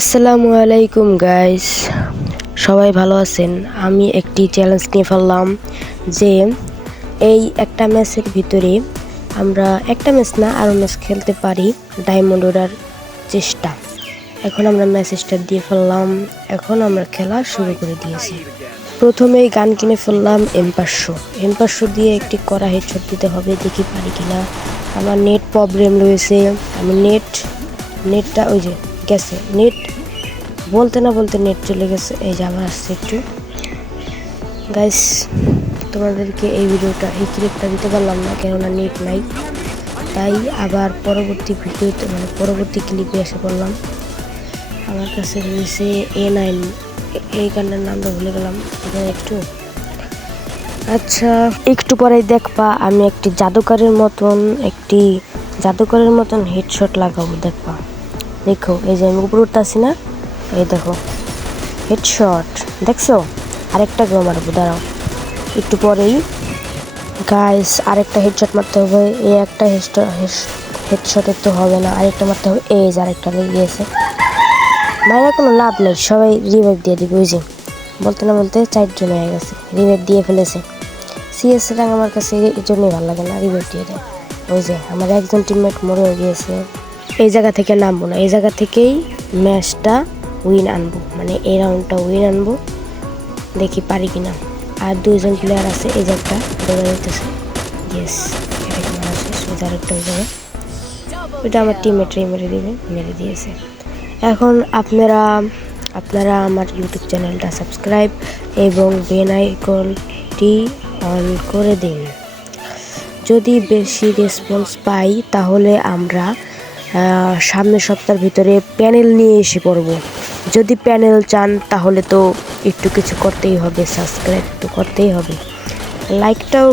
আসসালামু আলাইকুম গাইস, সবাই ভালো আছেন। আমি একটি চ্যালেঞ্জ নিয়ে ফেললাম যে এই একটা ম্যাচের ভিতরে আমরা একটা ম্যাচ না আরও ম্যাচ খেলতে পারি ডায়মন্ড ওঠার চেষ্টা। এখন আমরা ম্যাচ স্টার্ট দিয়ে ফেললাম। এখন আমরা খেলা শুরু করে দিয়েছি। প্রথমেই গান কিনে ফেললাম এম500 দিয়ে একটি কড়া হেডশট দিতে হবে, দেখি পারি কিনা। আমার নেট প্রবলেম রয়েছে, আমি নেটটা ওই যে গেছে, নেট বলতে না বলতে নেট চলে গেছে। এই যে আবার আসছে একটু। গাইস, তোমাদেরকে এই ভিডিওটা এই ক্লিপটা দিতে পারলাম না, কেননা নেট নাই, তাই আবার পরবর্তী ভিডিওতে পরবর্তী ক্লিপে এসে পড়লাম। আমার কাছে রয়েছে A9, এই গানটার নামটা ভুলে গেলাম একটু। আচ্ছা, একটু পরেই দেখবা আমি একটি জাদুকরের মতন হেডশট লাগাবো, দেখবা। দেখো, এই যে আমি উপরে উঠতে আসি না, এই দেখো হেডশট, দেখছো? আরেকটা কেউ মারবো, দাঁড়াও একটু পরেই। গাইস, আরেকটা হেডশট মারতে হবে। এই একটা হেডশটের তো হবে না, আরেকটা মারতে হবে। এই যে আরেকটা লেগে গিয়েছে, মায়েরা কোনো লাভ নেই, সবাই রিভাইভ দিয়ে দিবে। ওই যে বলতে না বলতে 4 জন হয়ে গেছে, রিভাইভ দিয়ে ফেলেছে। সিএস র্যাঙ্ক আমার কাছে এই জন্যই ভালো লাগে না, রিভাইভ দিয়ে দেয়। ওই যে আমার একজন টিমমেট মরে গিয়েছে। এই জায়গা থেকে নামবো না, এই জায়গা থেকেই ম্যাচটা উইন আনবো, এই রাউন্ডটা উইন আনবো, দেখি পারি কিনা। আর 2 জন প্লেয়ার আছে, এই জায়গাটা দেখা যাইতেছে। ইয়েস, এটা কি মারা শেষ? ওই যে আরেকটা ওই জায়গায়, ওইটা আমার টিমমেটরাই মেরে দিয়েছে। এখন আপনারা আমার ইউটিউব চ্যানেলটা সাবস্ক্রাইব এবং বেল আইকনটি অন করে দিন। যদি বেশি রেসপন্স পাই তাহলে আমরা সামনের সপ্তাহের ভিতরে প্যানেল নিয়ে এসে পড়ব। যদি প্যানেল চান তাহলে তো একটু কিছু করতেই হবে, সাবস্ক্রাইব তো করতেই হবে, লাইকটাও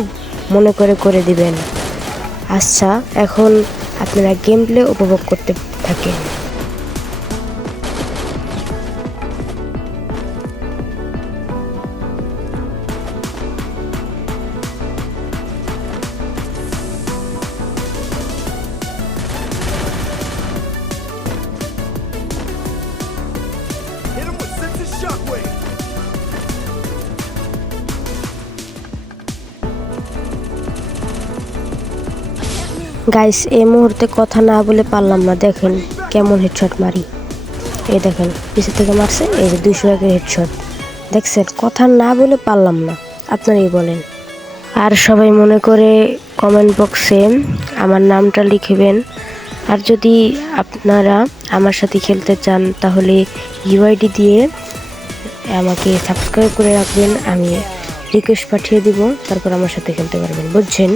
মনে করে দিবেন। আচ্ছা, এখন আপনারা গেম প্লে উপভোগ করতে থাকেন। Hit him with sensitive shockwave. Guys, এই মুহূর্তে কথা না বলে পারলাম না, দেখেন কেমন হেডশট মারি। এই দেখেন পিছন থেকে মারছে, এই যে 201 হেডশট, দেখছেন? কথা না বলে পারলাম না, আপনারাই বলেন। আর সবাই মনে করে কমেন্ট বক্সে আমার নামটা লিখবেন। আর যদি আপনারা আমার সাথে খেলতে চান তাহলে ইউআইডি দিয়ে আমাকে সাবস্ক্রাইব করে রাখবেন, আমি রিকোয়েস্ট পাঠিয়ে দিব, তারপর আমার সাথে খেলতে পারবেন, বুঝছেন?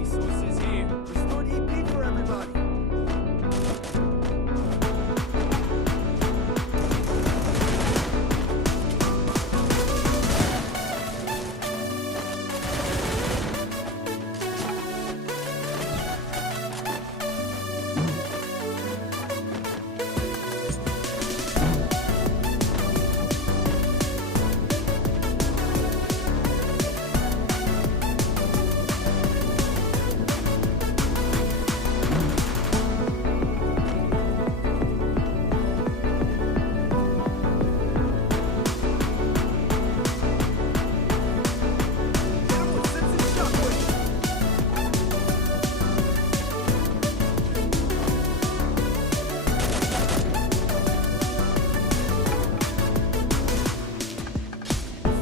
Resources here. Restore EP for everybody. Hit him with sensitive shockwave.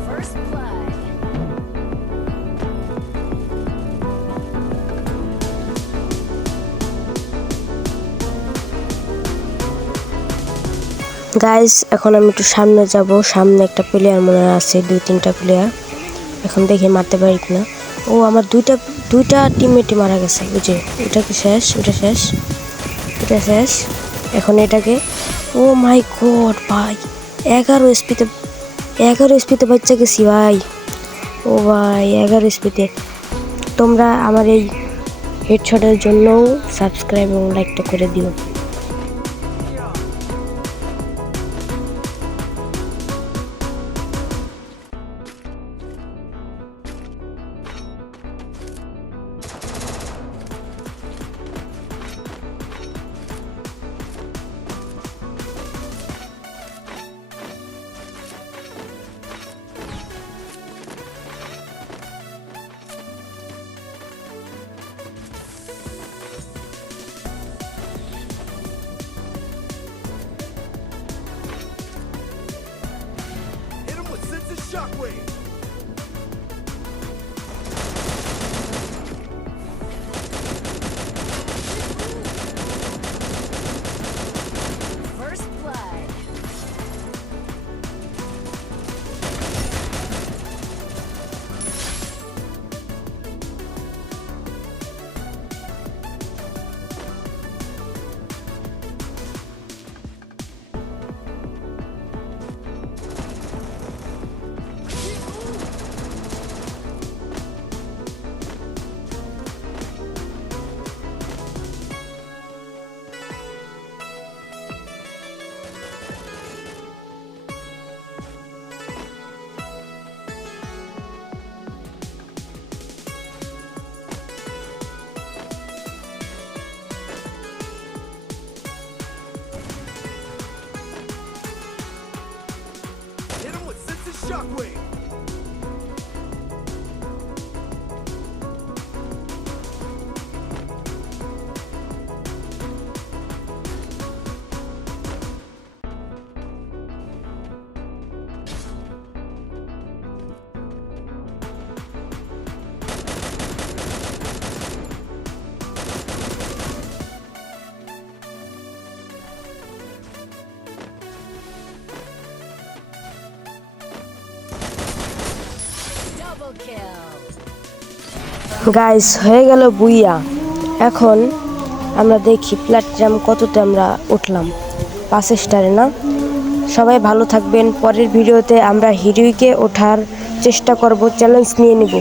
First blood. Guys, এখন আমি একটু সামনে যাব। সামনে একটা প্লেয়ার মনে আছে, 2-3টা প্লেয়ার, এখন দেখি মারতে পারি কিনা। ও, আমার দুইটা টিমমেটই মারা গেছে। ওই যে ওটা শেষ। এখন এটাকে, ও মাই গড ভাই, 11 এসপিতে বাচ্চা গেছি ভাই। ও ভাই, 11 এসপিতে। তোমরা আমার এই হেডশটের জন্যও সাবস্ক্রাইব এবং লাইকটা করে দিও। shockwave. First blood. Hit him with sense of shockwave. Double kill. Guys হয়ে গেল বুইয়া। এখন আমরা দেখি প্ল্যাটিনাম কততে আমরা উঠলাম, 5 স্টারে না। সবাই ভালো থাকবেন। পরের ভিডিওতে আমরা হিরোইকে ওঠার চেষ্টা করব, চ্যালেঞ্জ নিয়ে নিব।